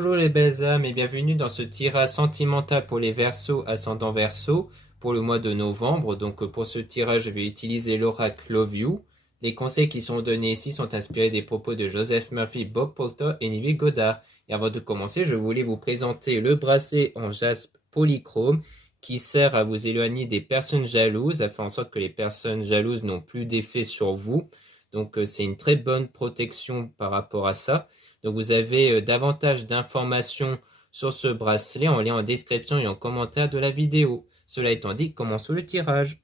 Bonjour les belles âmes et bienvenue dans ce tirage sentimental pour les Verseaux ascendant Verseau pour le mois de novembre. Donc pour ce tirage, je vais utiliser l'oracle Love You. Les conseils qui sont donnés ici sont inspirés des propos de Joseph Murphy, Bob Proctor et Neville Goddard. Et avant de commencer, je voulais vous présenter le bracelet en jaspe polychrome qui sert à vous éloigner des personnes jalouses, à faire en sorte que les personnes jalouses n'ont plus d'effet sur vous. Donc c'est une très bonne protection par rapport à ça. Donc vous avez davantage d'informations sur ce bracelet en lien en description et en commentaire de la vidéo. Cela étant dit, commençons le tirage.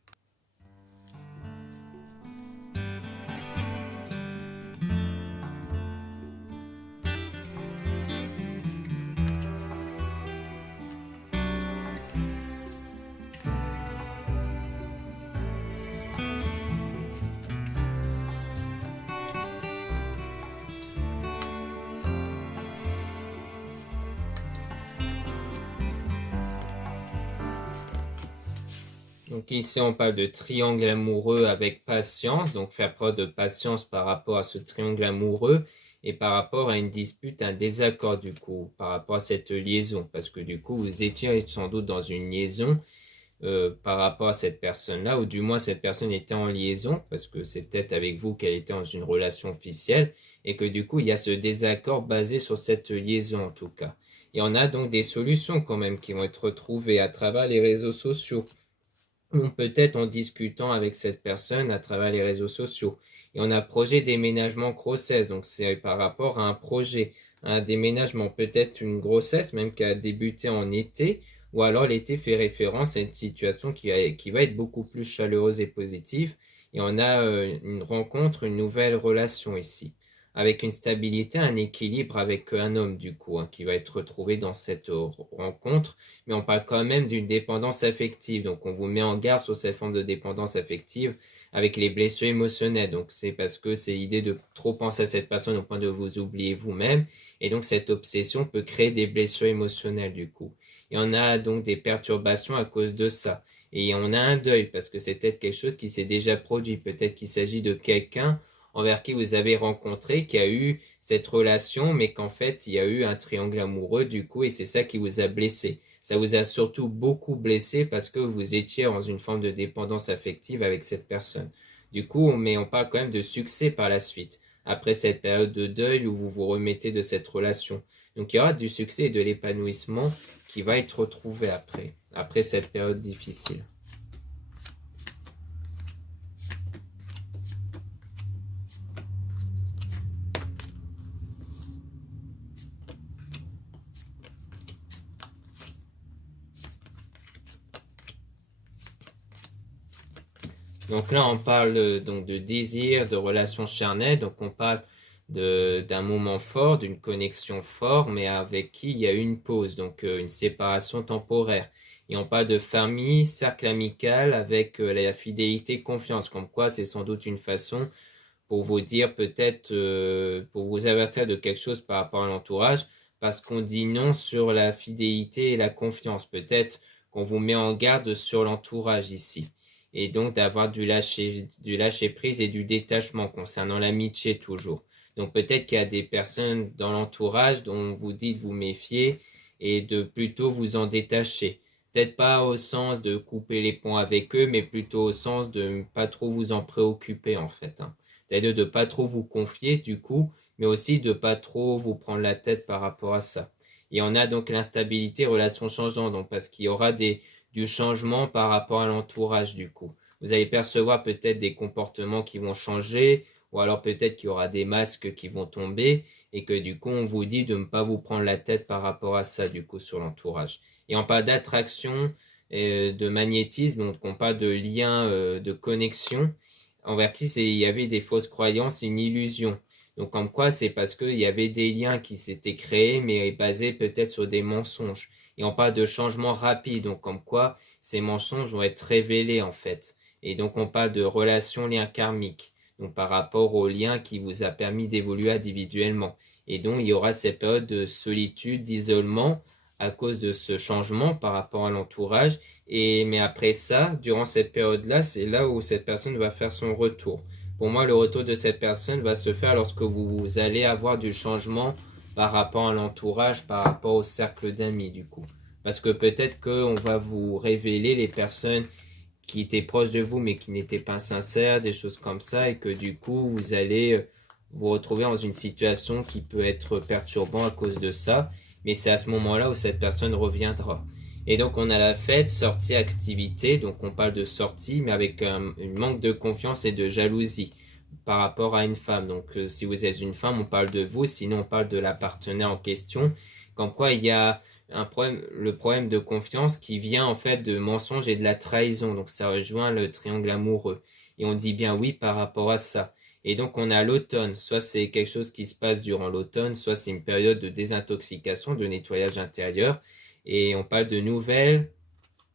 Donc ici on parle de triangle amoureux avec patience, donc faire preuve de patience par rapport à ce triangle amoureux et par rapport à une dispute, un désaccord du coup, par rapport à cette liaison, parce que du coup vous étiez sans doute dans une liaison par rapport à cette personne-là, ou du moins cette personne était en liaison, parce que c'est peut-être avec vous qu'elle était dans une relation officielle, et que du coup il y a ce désaccord basé sur cette liaison en tout cas. Et on a donc des solutions quand même qui vont être trouvées à travers les réseaux sociaux, ou peut-être en discutant avec cette personne à travers les réseaux sociaux. Et on a projet déménagement grossesse, donc c'est par rapport à un projet, un déménagement, peut-être une grossesse même qui a débuté en été, ou alors l'été fait référence à une situation qui va être beaucoup plus chaleureuse et positive. Et on a une rencontre, une nouvelle relation ici, avec une stabilité, un équilibre avec un homme du coup, qui va être retrouvé dans cette rencontre. Mais on parle quand même d'une dépendance affective. Donc on vous met en garde sur cette forme de dépendance affective avec les blessures émotionnelles. Donc c'est parce que c'est l'idée de trop penser à cette personne au point de vous oublier vous-même. Et donc cette obsession peut créer des blessures émotionnelles du coup. Et on a donc des perturbations à cause de ça. Et on a un deuil parce que c'est peut-être quelque chose qui s'est déjà produit. Peut-être qu'il s'agit de quelqu'un envers qui vous avez rencontré, qui a eu cette relation, mais qu'en fait, il y a eu un triangle amoureux du coup, et c'est ça qui vous a blessé. Ça vous a surtout beaucoup blessé parce que vous étiez dans une forme de dépendance affective avec cette personne. Du coup, mais on parle quand même de succès par la suite, après cette période de deuil où vous vous remettez de cette relation. Donc il y aura du succès et de l'épanouissement qui va être retrouvé après cette période difficile. Donc là, on parle donc de désir, de relations charnelles. Donc on parle d'un moment fort, d'une connexion forte, mais avec qui il y a eu une pause, donc une séparation temporaire. Et on parle de famille, cercle amical avec la fidélité, confiance. Comme quoi, c'est sans doute une façon pour vous dire peut-être, pour vous avertir de quelque chose par rapport à l'entourage, parce qu'on dit non sur la fidélité et la confiance. Peut-être qu'on vous met en garde sur l'entourage ici. Et donc d'avoir du lâcher prise et du détachement concernant l'amitié toujours. Donc peut-être qu'il y a des personnes dans l'entourage dont vous dites vous méfier et de plutôt vous en détacher. Peut-être pas au sens de couper les ponts avec eux, mais plutôt au sens de ne pas trop vous en préoccuper en fait. C'est-à-dire de ne pas trop vous confier du coup, mais aussi de ne pas trop vous prendre la tête par rapport à ça. Et on a donc l'instabilité, relation changeante, donc parce qu'il y aura du changement par rapport à l'entourage du coup. Vous allez percevoir peut-être des comportements qui vont changer, ou alors peut-être qu'il y aura des masques qui vont tomber, et que du coup on vous dit de ne pas vous prendre la tête par rapport à ça du coup sur l'entourage. Et on parle d'attraction, de magnétisme, donc on parle de lien, de connexion, envers qui il y avait des fausses croyances, une illusion. Donc comme quoi c'est parce qu'il y avait des liens qui s'étaient créés, mais basés peut-être sur des mensonges. Et on parle de changements rapides, donc comme quoi ces mensonges vont être révélés en fait. Et donc on parle de relations, liens karmiques, donc par rapport au lien qui vous a permis d'évoluer individuellement. Et donc il y aura cette période de solitude, d'isolement à cause de ce changement par rapport à l'entourage. Mais après ça, durant cette période-là, c'est là où cette personne va faire son retour. Pour moi, le retour de cette personne va se faire lorsque vous allez avoir du changement par rapport à l'entourage, par rapport au cercle d'amis du coup. Parce que peut-être qu'on va vous révéler les personnes qui étaient proches de vous mais qui n'étaient pas sincères, des choses comme ça, et que du coup vous allez vous retrouver dans une situation qui peut être perturbante à cause de ça, mais c'est à ce moment-là où cette personne reviendra. Et donc on a la fête, sortie, activité, donc on parle de sortie, mais avec un manque de confiance et de jalousie par rapport à une femme. Donc si vous êtes une femme, on parle de vous, sinon on parle de la partenaire en question. Comme quoi il y a un problème, le problème de confiance qui vient en fait de mensonges et de la trahison. Donc ça rejoint le triangle amoureux. Et on dit bien oui par rapport à ça. Et donc on a l'automne. Soit c'est quelque chose qui se passe durant l'automne, soit c'est une période de désintoxication, de nettoyage intérieur. Et on parle de nouvelles,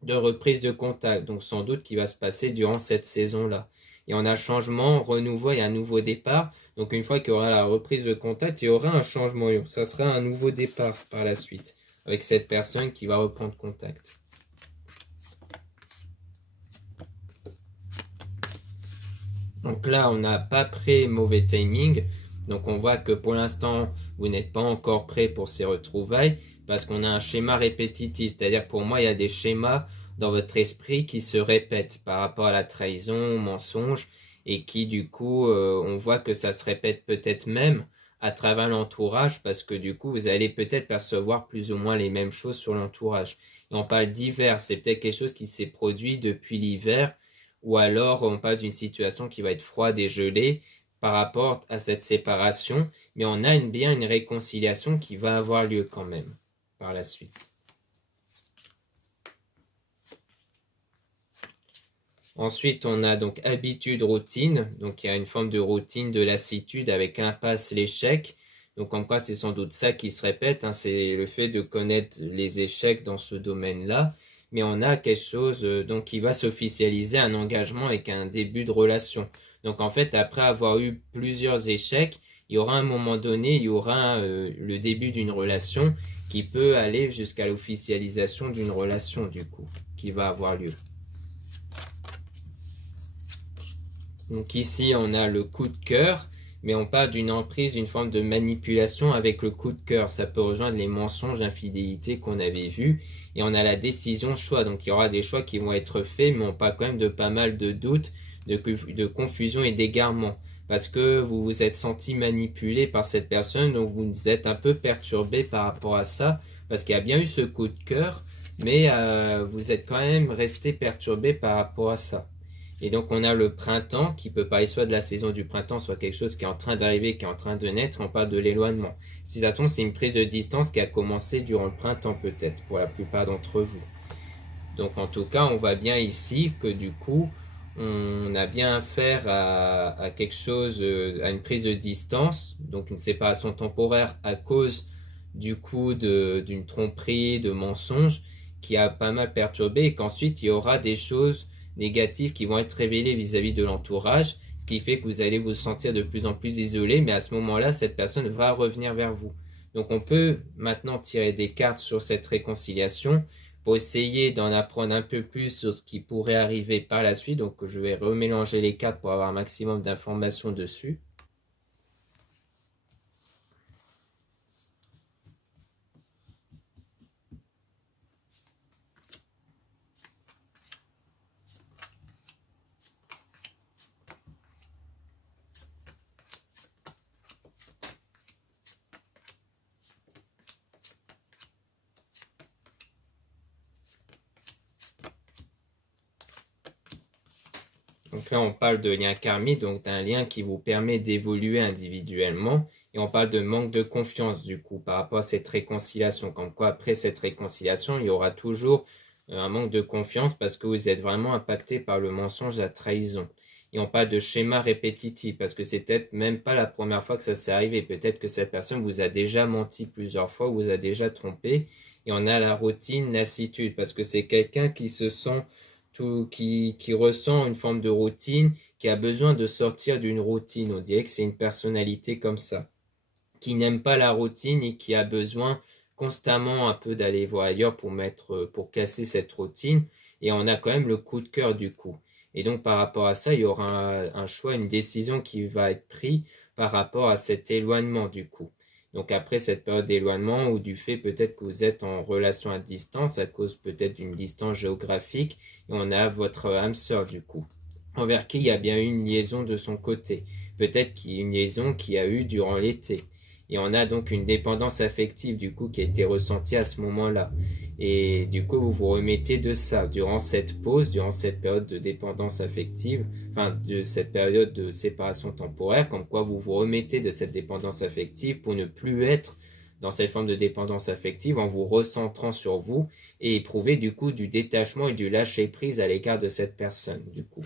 de reprise de contact. Donc sans doute qui va se passer durant cette saison-là. Et on a changement, renouveau et un nouveau départ. Donc une fois qu'il y aura la reprise de contact, il y aura un changement. Ça sera un nouveau départ par la suite avec cette personne qui va reprendre contact. Donc là, on n'a pas prêt mauvais timing. Donc on voit que pour l'instant, vous n'êtes pas encore prêt pour ces retrouvailles parce qu'on a un schéma répétitif. C'est-à-dire pour moi, il y a des schémas dans votre esprit qui se répètent par rapport à la trahison, au mensonge et qui du coup, on voit que ça se répète peut-être même à travers l'entourage parce que du coup, vous allez peut-être percevoir plus ou moins les mêmes choses sur l'entourage. Et on parle d'hiver, c'est peut-être quelque chose qui s'est produit depuis l'hiver ou alors on parle d'une situation qui va être froide et gelée par rapport à cette séparation, mais on a bien une réconciliation qui va avoir lieu quand même par la suite. Ensuite, on a donc habitude, routine. Donc, il y a une forme de routine, de lassitude avec impasse, l'échec. Donc, en quoi c'est sans doute ça qui se répète, hein, c'est le fait de connaître les échecs dans ce domaine-là. Mais on a quelque chose donc qui va s'officialiser, un engagement avec un début de relation. Donc, en fait, après avoir eu plusieurs échecs, il y aura un moment donné, il y aura le début d'une relation qui peut aller jusqu'à l'officialisation d'une relation, du coup, qui va avoir lieu. Donc ici, on a le coup de cœur, mais on parle d'une emprise, d'une forme de manipulation avec le coup de cœur. Ça peut rejoindre les mensonges, infidélités qu'on avait vus. Et on a la décision choix. Donc il y aura des choix qui vont être faits, mais on parle quand même de pas mal de doutes, de confusion et d'égarement. Parce que vous vous êtes senti manipulé par cette personne, donc vous êtes un peu perturbé par rapport à ça. Parce qu'il y a bien eu ce coup de cœur, mais vous êtes quand même resté perturbé par rapport à ça. Et donc on a le printemps qui peut parler soit de la saison du printemps, soit quelque chose qui est en train d'arriver, qui est en train de naître. On parle de l'éloignement. Si ça tombe, c'est une prise de distance qui a commencé durant le printemps peut-être pour la plupart d'entre vous. Donc en tout cas, on voit bien ici que du coup, on a bien affaire à quelque chose, à une prise de distance, donc une séparation temporaire à cause du coup d'une tromperie, de mensonges qui a pas mal perturbé et qu'ensuite il y aura des choses négatives qui vont être révélées vis-à-vis de l'entourage, ce qui fait que vous allez vous sentir de plus en plus isolé, mais à ce moment-là, cette personne va revenir vers vous. Donc on peut maintenant tirer des cartes sur cette réconciliation pour essayer d'en apprendre un peu plus sur ce qui pourrait arriver par la suite. Donc je vais remélanger les cartes pour avoir un maximum d'informations dessus. Donc là, on parle de lien karmique, donc d'un lien qui vous permet d'évoluer individuellement. Et on parle de manque de confiance, du coup, par rapport à cette réconciliation. Comme quoi, après cette réconciliation, il y aura toujours un manque de confiance parce que vous êtes vraiment impacté par le mensonge, la trahison. Et on parle de schéma répétitif parce que c'est peut-être même pas la première fois que ça s'est arrivé. Peut-être que cette personne vous a déjà menti plusieurs fois, vous a déjà trompé. Et on a la routine, lassitude parce que c'est quelqu'un qui se sent qui ressent une forme de routine, qui a besoin de sortir d'une routine. On dirait que c'est une personnalité comme ça, qui n'aime pas la routine et qui a besoin constamment un peu d'aller voir ailleurs pour casser cette routine. Et on a quand même le coup de cœur du coup. Et donc par rapport à ça, il y aura un choix, une décision qui va être prise par rapport à cet éloignement du coup. Donc après cette période d'éloignement ou du fait peut-être que vous êtes en relation à distance à cause peut-être d'une distance géographique, et on a votre âme sœur du coup, envers qui il y a bien eu une liaison de son côté. Peut-être qu'il y a une liaison qu'il y a eu durant l'été. Et on a donc une dépendance affective du coup qui a été ressentie à ce moment-là. Et du coup, vous vous remettez de ça durant cette pause, durant cette période de dépendance affective, enfin de cette période de séparation temporaire, comme quoi vous vous remettez de cette dépendance affective pour ne plus être dans cette forme de dépendance affective en vous recentrant sur vous et éprouver du coup du détachement et du lâcher prise à l'égard de cette personne du coup.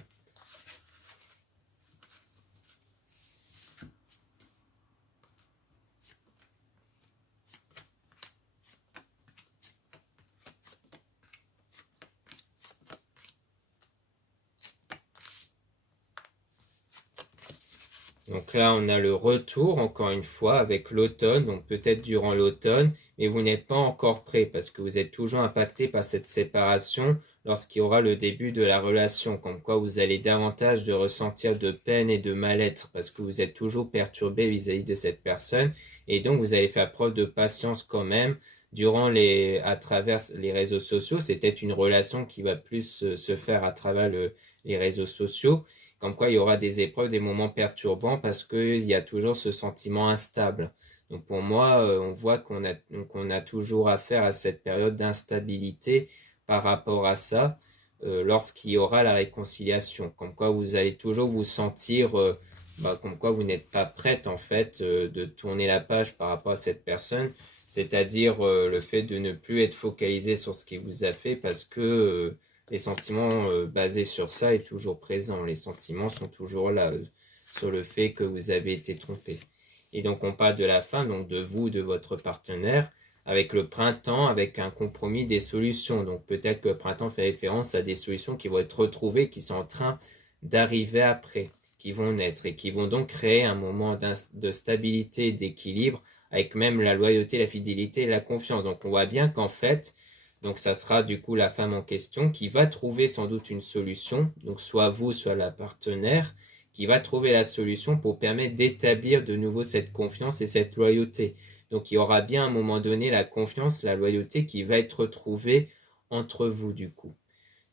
Donc là, on a le retour, encore une fois, avec l'automne, donc peut-être durant l'automne, mais vous n'êtes pas encore prêt parce que vous êtes toujours impacté par cette séparation lorsqu'il y aura le début de la relation, comme quoi vous allez davantage de ressentir de peine et de mal-être parce que vous êtes toujours perturbé vis-à-vis de cette personne et donc vous allez faire preuve de patience quand même à travers les réseaux sociaux. C'est peut-être une relation qui va plus se faire à travers les réseaux sociaux. Comme quoi il y aura des épreuves, des moments perturbants parce qu'il y a toujours ce sentiment instable. Donc pour moi, on voit qu'on a toujours affaire à cette période d'instabilité par rapport à ça lorsqu'il y aura la réconciliation. Comme quoi vous allez toujours vous sentir, comme quoi vous n'êtes pas prête en fait de tourner la page par rapport à cette personne. C'est-à-dire le fait de ne plus être focalisé sur ce qui vous a fait parce que les sentiments basés sur ça est toujours présent. Les sentiments sont toujours là sur le fait que vous avez été trompé. Et donc on parle de la fin, donc de vous, de votre partenaire, avec le printemps, avec un compromis des solutions. Donc peut-être que le printemps fait référence à des solutions qui vont être retrouvées, qui sont en train d'arriver après, qui vont naître et qui vont donc créer un moment de stabilité, d'équilibre, avec même la loyauté, la fidélité et la confiance. Donc on voit bien qu'en fait, donc ça sera du coup la femme en question qui va trouver sans doute une solution, donc soit vous, soit la partenaire, qui va trouver la solution pour permettre d'établir de nouveau cette confiance et cette loyauté. Donc il y aura bien à un moment donné la confiance, la loyauté qui va être retrouvée entre vous du coup.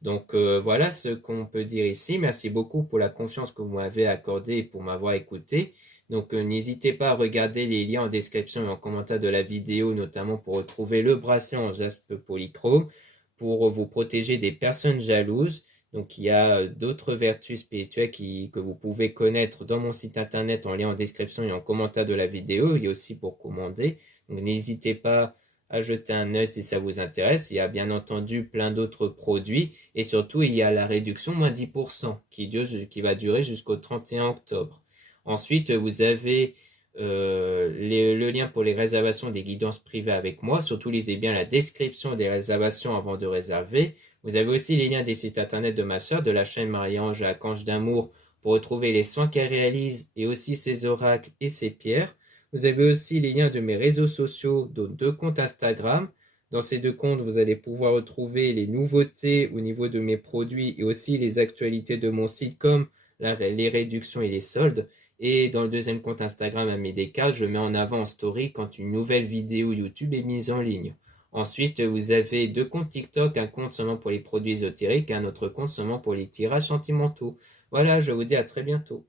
Donc voilà ce qu'on peut dire ici. Merci beaucoup pour la confiance que vous m'avez accordée et pour m'avoir écouté. Donc n'hésitez pas à regarder les liens en description et en commentaire de la vidéo, notamment pour retrouver le bracelet en jaspe polychrome, pour vous protéger des personnes jalouses. Donc il y a d'autres vertus spirituelles que vous pouvez connaître dans mon site internet en lien en description et en commentaire de la vidéo, et aussi pour commander. Donc n'hésitez pas à jeter un œil si ça vous intéresse. Il y a bien entendu plein d'autres produits et surtout il y a la réduction moins 10% qui va durer jusqu'au 31 octobre. Ensuite, vous avez le lien pour les réservations des guidances privées avec moi. Surtout, lisez bien la description des réservations avant de réserver. Vous avez aussi les liens des sites internet de ma sœur, de la chaîne Marie-Ange à Archange d'Amour, pour retrouver les soins qu'elle réalise et aussi ses oracles et ses pierres. Vous avez aussi les liens de mes réseaux sociaux, dont 2 comptes Instagram. Dans ces 2 comptes, vous allez pouvoir retrouver les nouveautés au niveau de mes produits et aussi les actualités de mon site comme les réductions et les soldes. Et dans le 2e compte Instagram Amédéka, je mets en avant en story quand une nouvelle vidéo YouTube est mise en ligne. Ensuite, vous avez 2 comptes TikTok, un compte seulement pour les produits ésotériques et un autre compte seulement pour les tirages sentimentaux. Voilà, je vous dis à très bientôt.